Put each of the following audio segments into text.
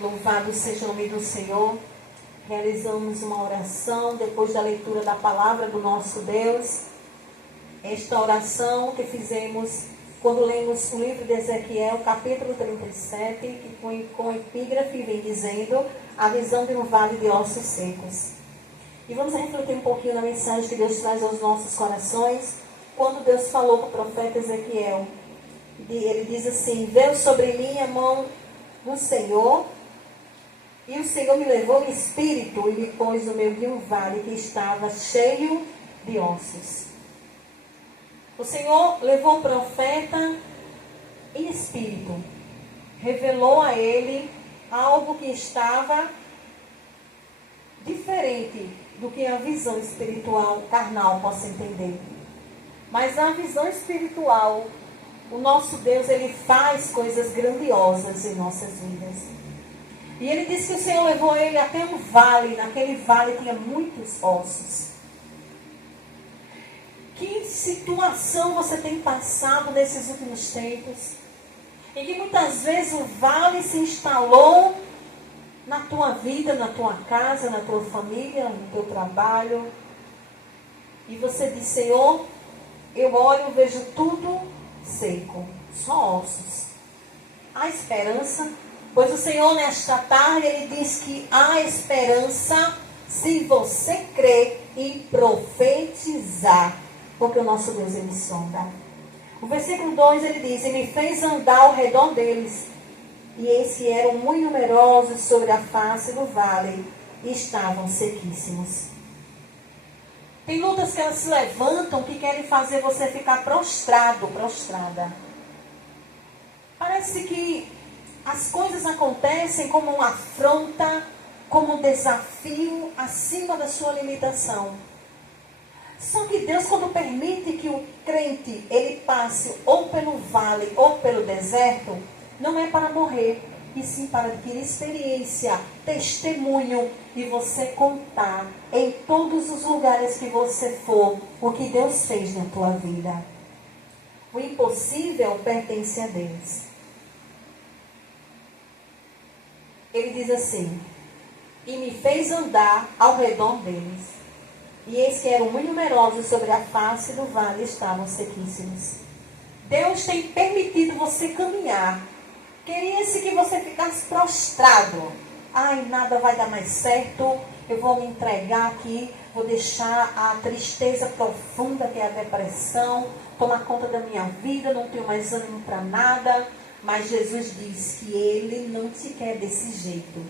Louvado seja o nome do Senhor. Realizamos uma oração depois da leitura da palavra do nosso Deus. Esta oração que fizemos quando lemos o livro de Ezequiel, capítulo 37, que com epígrafe vem dizendo a visão de um vale de ossos secos. E vamos refletir um pouquinho na mensagem que Deus traz aos nossos corações. Quando Deus falou para o profeta Ezequiel, ele diz assim: veio sobre mim a mão do Senhor, e o Senhor me levou no espírito e me pôs no meio de um vale que estava cheio de ossos. O Senhor levou o profeta em espírito, revelou a ele algo que estava diferente do que a visão espiritual carnal possa entender. Mas a visão espiritual, o nosso Deus, Ele faz coisas grandiosas em nossas vidas. E Ele disse que o Senhor levou ele até um vale. Naquele vale tinha muitos ossos. Que situação você tem passado nesses últimos tempos? Em que muitas vezes o vale se instalou na tua vida, na tua casa, na tua família, no teu trabalho. E você diz: Senhor, eu olho e vejo tudo seco, só ossos. Há esperança? Pois o Senhor nesta tarde, Ele diz que há esperança se você crer e profetizar. Porque o nosso Deus, Ele sonda. O versículo 2, ele diz: e me fez andar ao redor deles. E eis que eram muito numerosos sobre a face do vale, e estavam sequíssimos. Tem lutas que elas se levantam, que querem fazer você ficar prostrado, prostrada. Parece que as coisas acontecem como uma afronta, como um desafio acima da sua limitação. Só que Deus, quando permite que o crente ele passe ou pelo vale ou pelo deserto, não é para morrer, e sim para adquirir experiência, testemunho, e você contar em todos os lugares que você for o que Deus fez na tua vida. O impossível pertence a Deus. Ele diz assim: e me fez andar ao redor deles. E eis que eram muito numerosos sobre a face do vale, estavam sequíssimos. Deus tem permitido você caminhar. Queria-se que você ficasse prostrado. Ai, nada vai dar mais certo. Eu vou me entregar aqui. Vou deixar a tristeza profunda, que é a depressão, tomar conta da minha vida. Não tenho mais ânimo para nada. Mas Jesus diz que Ele não te quer desse jeito.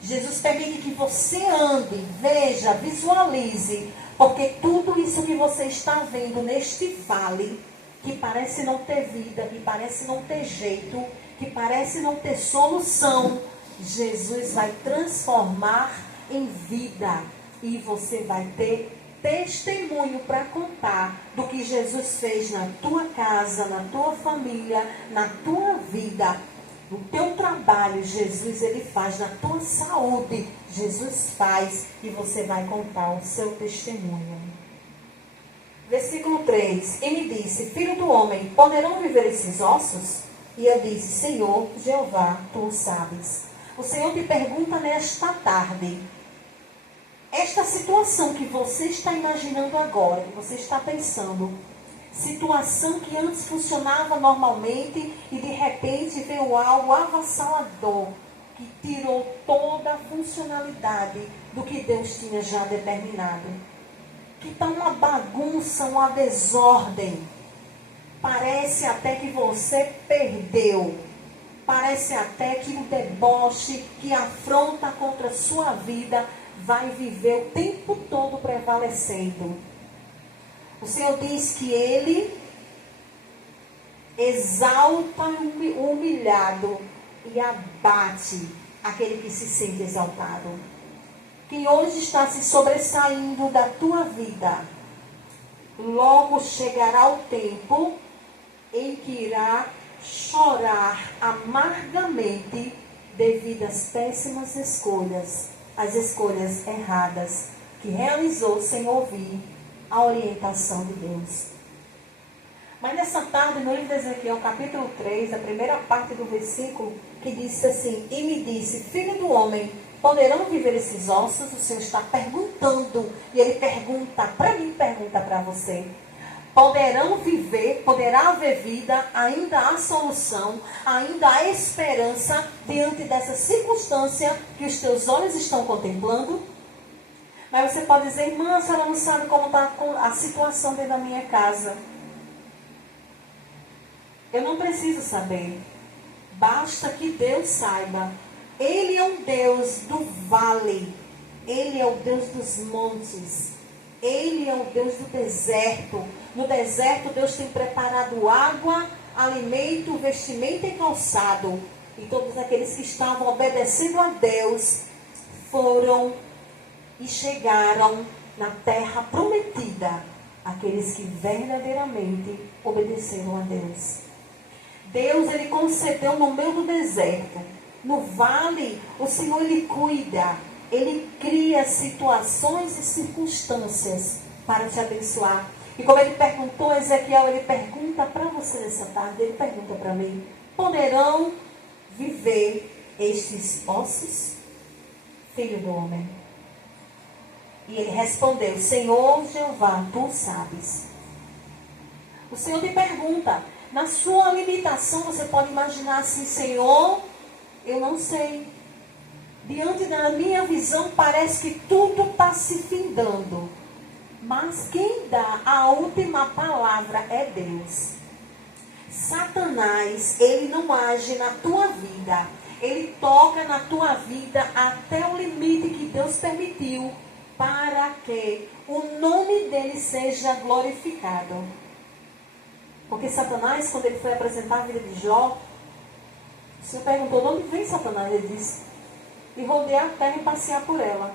Jesus permite que você ande, veja, visualize. Porque tudo isso que você está vendo neste vale, que parece não ter vida, que parece não ter jeito, que parece não ter solução, Jesus vai transformar em vida. E você vai ter testemunho para contar do que Jesus fez na tua casa, na tua família, na tua vida, no teu trabalho. Jesus, Ele faz, na tua saúde, Jesus faz, e você vai contar o seu testemunho. Versículo 3, e me disse: filho do homem, poderão viver esses ossos? E eu disse: Senhor, Jeová, tu o sabes. O Senhor te pergunta nesta tarde, esta situação que você está imaginando agora, que você está pensando, situação que antes funcionava normalmente e de repente veio algo avassalador, que tirou toda a funcionalidade do que Deus tinha já determinado. Que está uma bagunça, uma desordem. Parece até que você perdeu. Parece até que o deboche, que afronta contra a sua vida, vai viver o tempo todo prevalecendo. O Senhor diz que Ele exalta o humilhado e abate aquele que se sente exaltado. Quem hoje está se sobressaindo da tua vida, logo chegará o tempo em que irá chorar amargamente devido às péssimas escolhas, às escolhas erradas que realizou sem ouvir a orientação de Deus. Mas nessa tarde, no livro de Ezequiel, capítulo 3, a primeira parte do versículo, que disse assim, e me disse, filho do homem, poderão viver esses ossos? O Senhor está perguntando, e Ele pergunta para mim, pergunta para você. Poderão viver, poderá haver vida, ainda há solução, ainda há esperança diante dessa circunstância que os teus olhos estão contemplando? Mas você pode dizer, irmã, a senhora não sabe como está a situação dentro da minha casa. Eu não preciso saber. Basta que Deus saiba. Ele é um Deus do vale. Ele é o Deus dos montes. Ele é o Deus do deserto. No deserto, Deus tem preparado água, alimento, vestimento e calçado. E todos aqueles que estavam obedecendo a Deus foram e chegaram na terra prometida. Aqueles que verdadeiramente obedeceram a Deus. Deus, Ele concedeu no meio do deserto. No vale, o Senhor, Ele cuida. Ele cria situações e circunstâncias para te abençoar. E como Ele perguntou a Ezequiel, Ele pergunta para você nessa tarde, Ele pergunta para mim, poderão viver estes ossos? Filho do homem. E ele respondeu, Senhor Jeová, Tu sabes. O Senhor te pergunta, na sua limitação você pode imaginar assim, Senhor, eu não sei. Diante da minha visão parece que tudo está se findando. Mas quem dá a última palavra é Deus. Satanás, ele não age na tua vida. Ele toca na tua vida até o limite que Deus permitiu para que o nome dele seja glorificado. Porque Satanás, quando ele foi apresentar a vida de Jó, o Senhor perguntou, de onde vem Satanás? Ele disse, e rodear a terra e passear por ela.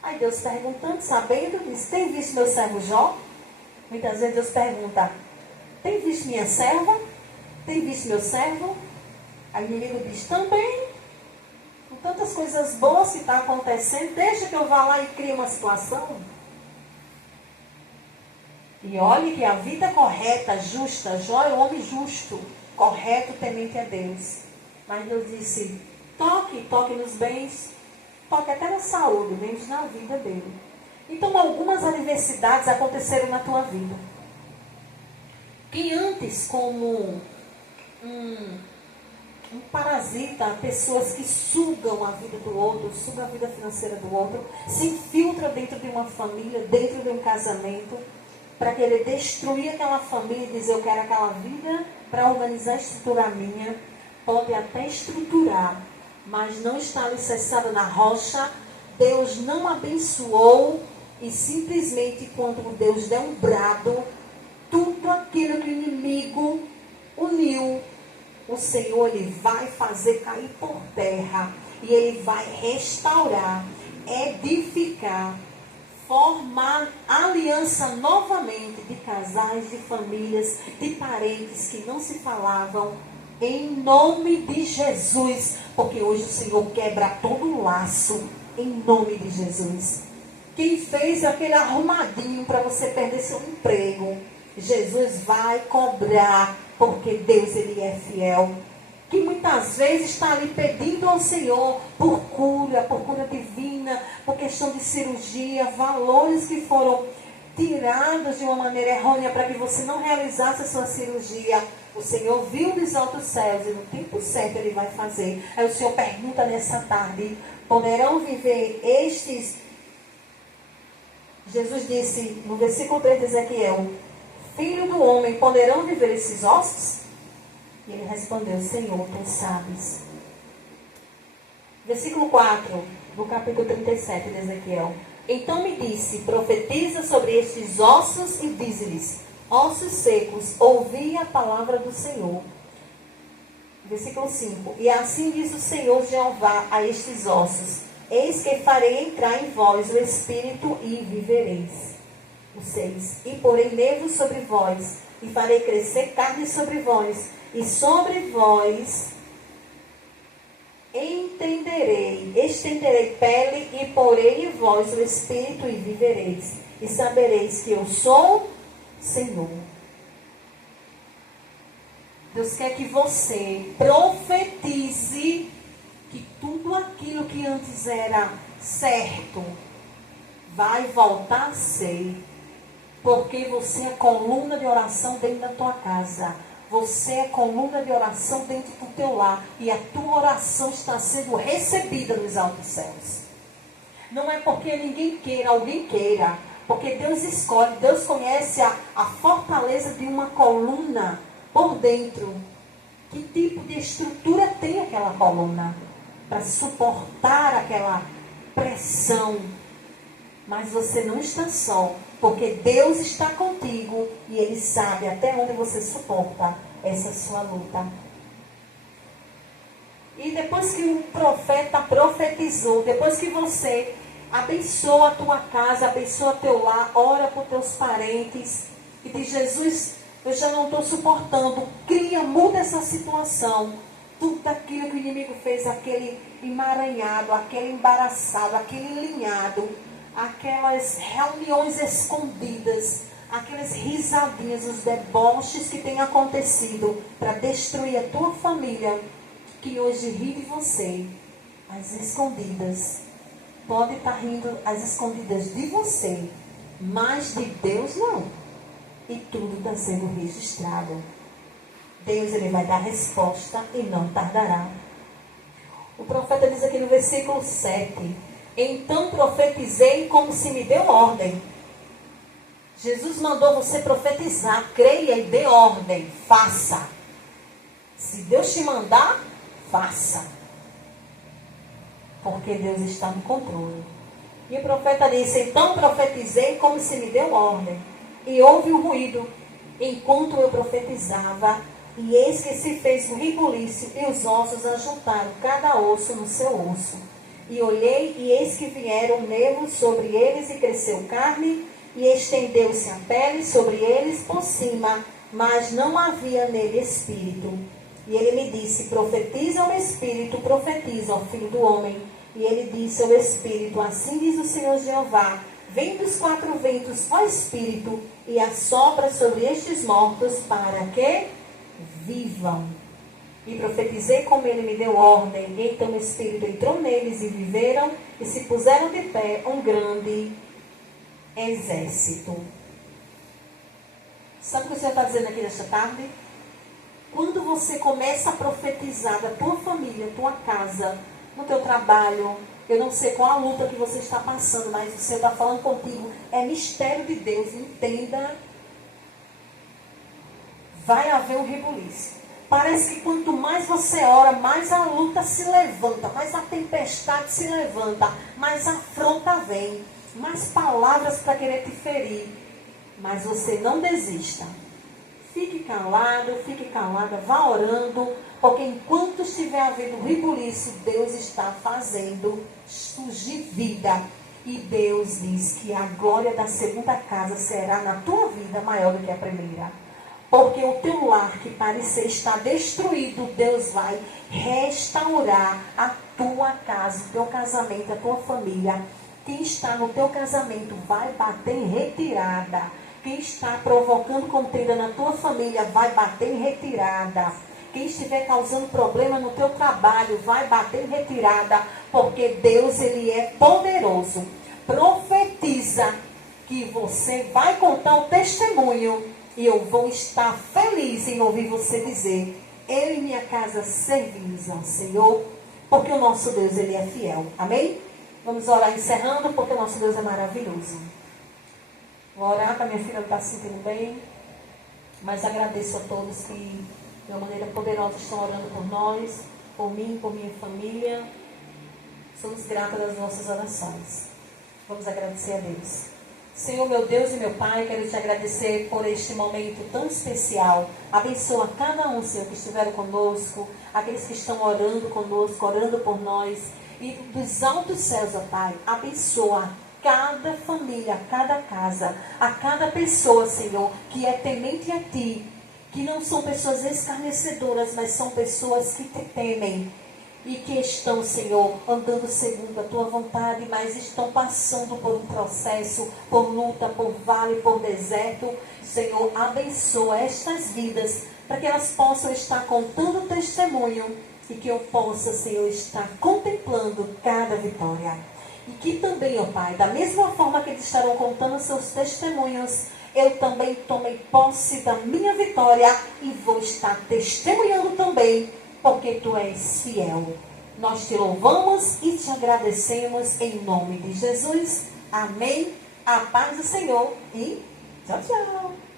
Aí Deus perguntando, sabendo, disse, tem visto meu servo Jó? Muitas vezes Deus pergunta, tem visto minha serva? Tem visto meu servo? Aí o inimigo diz, também. Com tantas coisas boas que estão acontecendo, deixa que eu vá lá e crie uma situação. E olhe que a vida correta, justa, Jó é um homem justo, correto, temente a Deus. Mas Deus disse, toque nos bens, toque até na saúde, menos na vida dele. Então algumas adversidades aconteceram na tua vida. Que antes, como um parasita, pessoas que sugam a vida do outro, sugam a vida financeira do outro, se infiltra dentro de uma família, dentro de um casamento, para querer destruir aquela família e dizer, eu quero aquela vida para organizar, estruturar a minha. Pode até estruturar, mas não está alicerçada na rocha. Deus não abençoou e simplesmente quando Deus der um brado, tudo aquilo que o inimigo uniu, o Senhor, Ele vai fazer cair por terra e Ele vai restaurar, edificar, formar aliança novamente de casais, de famílias, de parentes que não se falavam, em nome de Jesus, porque hoje o Senhor quebra todo o laço, em nome de Jesus. Quem fez aquele arrumadinho para você perder seu emprego, Jesus vai cobrar, porque Deus, Ele é fiel. Que muitas vezes está ali pedindo ao Senhor por cura divina, por questão de cirurgia, valores que foram tirados de uma maneira errônea para que você não realizasse a sua cirurgia. O Senhor viu dos altos céus e no tempo certo Ele vai fazer. Aí o Senhor pergunta nessa tarde, poderão viver estes? Jesus disse no versículo 3 de Ezequiel, Filho do homem, poderão viver esses ossos? E ele respondeu, Senhor, Tu sabes. Versículo 4, do capítulo 37 de Ezequiel. Então me disse, profetiza sobre estes ossos e dize-lhes, ossos secos, ouvi a palavra do Senhor. Versículo 5. E assim diz o Senhor Jeová a estes ossos, eis que farei entrar em vós o Espírito e vivereis. O 6. E porei nervos sobre vós, e farei crescer carne sobre vós, e sobre vós estenderei pele, e porei em vós o Espírito e vivereis. E sabereis que eu sou Senhor. Deus quer que você profetize que tudo aquilo que antes era certo vai voltar a ser, porque você é coluna de oração dentro da tua casa. Você é coluna de oração dentro do teu lar. E a tua oração está sendo recebida nos altos céus. Não é porque ninguém queira, alguém queira. Porque Deus escolhe, Deus conhece a fortaleza de uma coluna por dentro. Que tipo de estrutura tem aquela coluna para suportar aquela pressão? Mas você não está só, porque Deus está contigo e Ele sabe até onde você suporta essa sua luta. E depois que o profeta profetizou, depois que você abençoa a tua casa, abençoa teu lar, ora por teus parentes e diz: Jesus, eu já não estou suportando, muda essa situação. Tudo aquilo que o inimigo fez, aquele emaranhado, aquele embaraçado, aquele linhado, aquelas reuniões escondidas, aquelas risadinhas, os deboches que têm acontecido para destruir a tua família, que hoje ri de você, as escondidas. Pode estar rindo as escondidas de você, mas de Deus não. E tudo está sendo registrado. Deus, Ele vai dar resposta e não tardará. O profeta diz aqui no versículo 7: então profetizei como se me deu ordem. Jesus mandou você profetizar, creia e dê ordem, faça. Se Deus te mandar, faça. Porque Deus está no controle. E o profeta disse: então profetizei como se me deu ordem. E houve um ruído enquanto eu profetizava, e eis que se fez um rebuliço, e os ossos ajuntaram cada osso no seu osso. E olhei, e eis que vieram nervos sobre eles, e cresceu carne, e estendeu-se a pele sobre eles por cima, mas não havia nele espírito. E ele me disse: profetiza ao Espírito, profetiza ao Filho do Homem. E ele disse ao Espírito: assim diz o Senhor Jeová, vem dos quatro ventos, ó Espírito, e assopra sobre estes mortos, para que vivam. E profetizei como ele me deu ordem. E então o Espírito entrou neles, e viveram, e se puseram de pé um grande exército. Sabe o que o Senhor está dizendo aqui nesta tarde? Quando você começa a profetizar da tua família, tua casa, no teu trabalho, eu não sei qual a luta que você está passando, mas o Senhor está falando contigo, é mistério de Deus, entenda. Vai haver um rebuliço. Parece que quanto mais você ora, mais a luta se levanta, mais a tempestade se levanta, mais a afronta vem, mais palavras para querer te ferir. Mas você não desista. Fique calado, fique calada, vá orando, porque enquanto estiver havendo rebuliço, Deus está fazendo surgir vida. E Deus diz que a glória da segunda casa será na tua vida maior do que a primeira. Porque o teu lar que parecia estar destruído, Deus vai restaurar a tua casa, o teu casamento, a tua família. Quem está no teu casamento vai bater em retirada. Quem está provocando contenda na tua família vai bater em retirada. Quem estiver causando problema no teu trabalho vai bater em retirada. Porque Deus, Ele é poderoso. Profetiza que você vai contar o testemunho. E eu vou estar feliz em ouvir você dizer: eu e minha casa servimos ao Senhor, porque o nosso Deus, Ele é fiel. Amém? Vamos orar encerrando, porque o nosso Deus é maravilhoso. Vou orar, que a minha filha não está se sentindo bem, mas agradeço a todos que, de uma maneira poderosa, estão orando por nós, por mim, por minha família. Somos gratas das vossas orações. Vamos agradecer a Deus. Senhor, meu Deus e meu Pai, quero te agradecer por este momento tão especial. Abençoa cada um, Senhor, que estiveram conosco, aqueles que estão orando conosco, orando por nós. E dos altos céus, ó Pai, abençoa cada família, cada casa, a cada pessoa, Senhor, que é temente a Ti, que não são pessoas escarnecedoras, mas são pessoas que te temem. E que estão, Senhor, andando segundo a Tua vontade, mas estão passando por um processo, por luta, por vale, por deserto. Senhor, abençoa estas vidas para que elas possam estar contando testemunho e que eu possa, Senhor, estar contemplando cada vitória. E que também, ó Pai, da mesma forma que eles estarão contando seus testemunhos, eu também tomei posse da minha vitória e vou estar testemunhando também, porque Tu és fiel. Nós Te louvamos e Te agradecemos em nome de Jesus. Amém. A paz do Senhor e tchau, tchau.